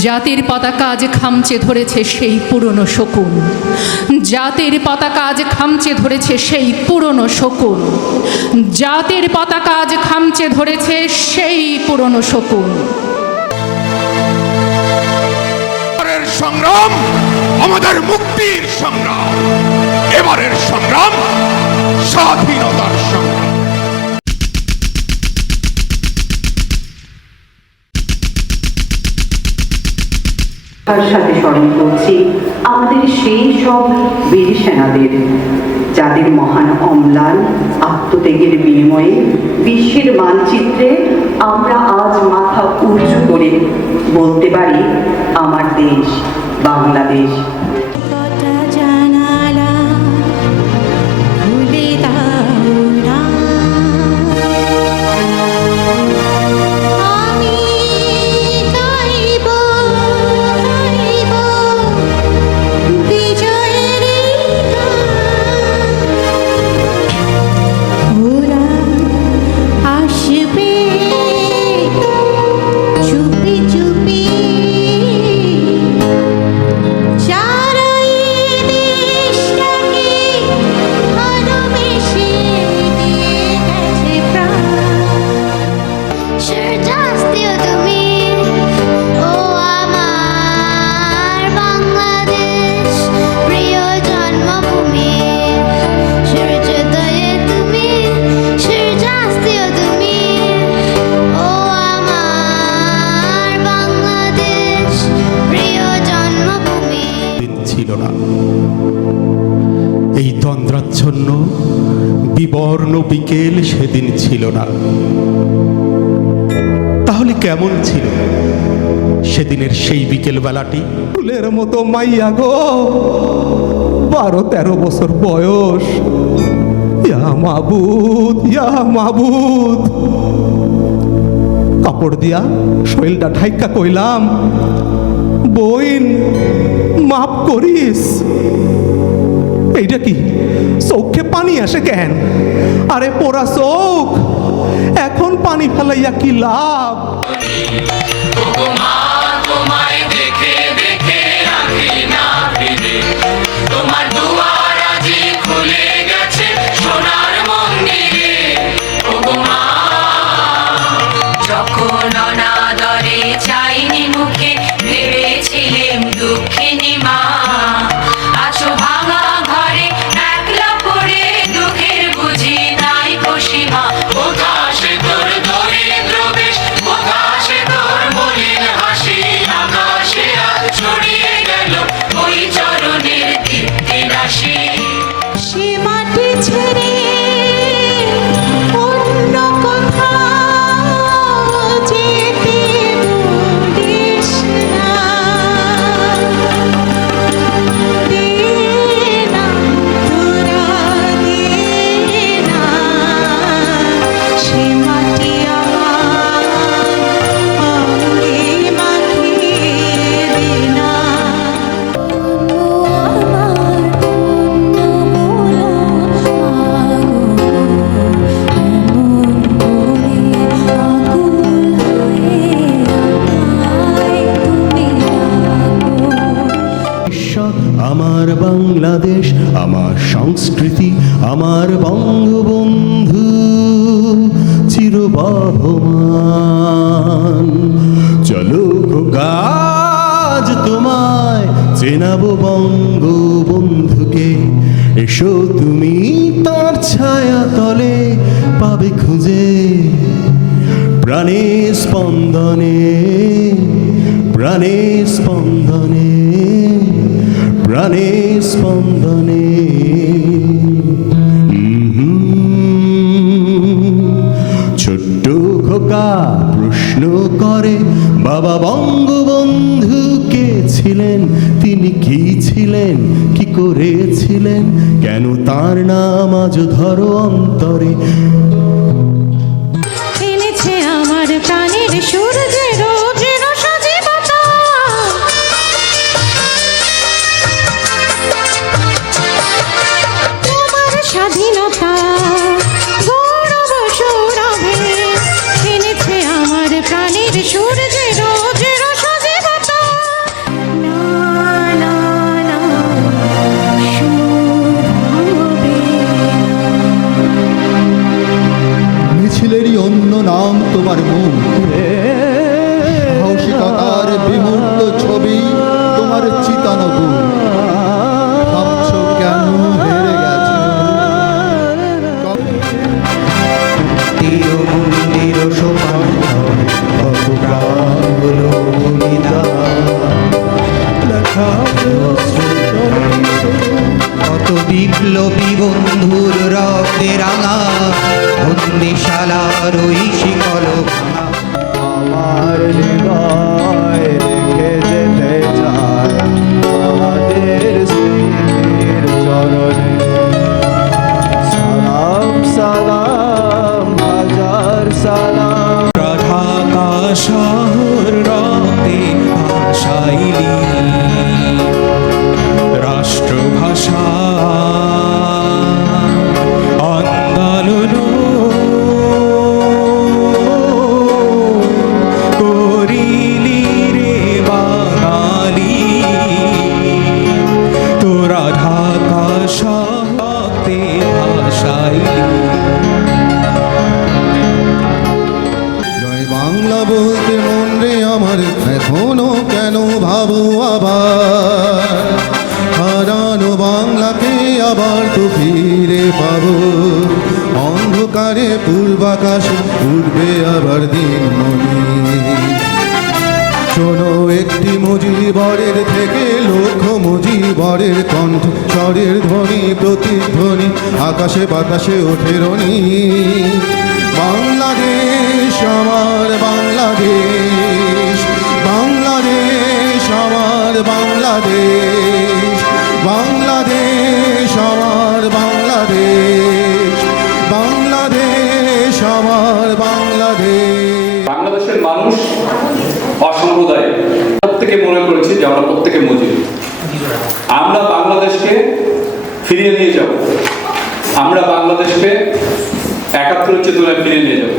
জাতির পতাকা আজ খামচে ধরেছে সেই পুরনো শকুন। জাতির পতাকা আজ খামচে ধরেছে সেই পুরনো শকুন। জাতির পতাকা আজ খামচে ধরেছে সেই পুরনো শকুন। সংগ্রাম আমাদের মুক্তির সংগ্রাম। এবারের সংগ্রাম স্বাধীনতার সংগ্রাম। তার সাথে স্মরণ করছি আমাদের সেই সব বীর সেনাদের, যাদের মহান অম্লান, আত্মত্যাগের বিনিময়ে বিশ্বের মানচিত্রে আমরা আজ মাথা উঁচু করে বলতে পারি, আমার দেশ, বাংলাদেশ। ছিল এই তন্দ্রাচ্ছন্ন বিবর্ণ বিকেল সেদিন ছিল না। কেমন ছিল সেদিনের সেই বিকেল বেলাটি ফুলের মতো মাইয়া গো, বারো তেরো বছর বয়স। ইয়া মাবুদ ইয়া মাবুদ। কাপড় দিয়া শৈলটা ঢাইকা কইলাম, বইন, মাপ করিস। এইটা কি? চোখে পানি আসে কেন? আরে পোড়া চোখ, এখন পানি ফেলাইয়া কি লাভ? সংস্কৃতি আমার বঙ্গবন্ধু চিরবহমান। চলো গাজ তোমায় চেনাবো বঙ্গবন্ধুকে। এসো তুমি তার ছায়া তলে পাবে খুঁজে প্রাণে স্পন্দনে প্রাণে স্পন্দনে। প্রাণে স্পন্দনে। ছোট্ট খোকা প্রশ্ন করে, বাবা বঙ্গবন্ধু কে ছিলেন? তিনি কি ছিলেন? কি করেছিলেন? কেন তার নাম আজ ধরো অন্তরে? বিপ্লবী বন্ধুর রক্তে রাঙা বন্দিশালার ওই শিকল আমার যেতে চায় আমাদের চরণ অন্ধকারে পূর্বাকাশে, উঠবে আবার দিন মনে। শোনো একটি মুজিবরের থেকে লক্ষ মুজিবরের কণ্ঠ, স্বরের ধ্বনি, প্রতিধ্বনি, আকাশে বাতাসে ওঠে রনি। বাংলাদেশ আমার বাংলাদেশ বাংলাদেশ আমার বাংলাদেশ। মানুষ অসম্প্রদায় প্রত্যেকে মনে করেছি যে আমরা প্রত্যেকে মজুরি আমরা বাংলাদেশকে ফিরিয়ে নিয়ে যাব। আমরা বাংলাদেশকে একাত্তরের চেতনায় ফিরিয়ে নিয়ে যাব।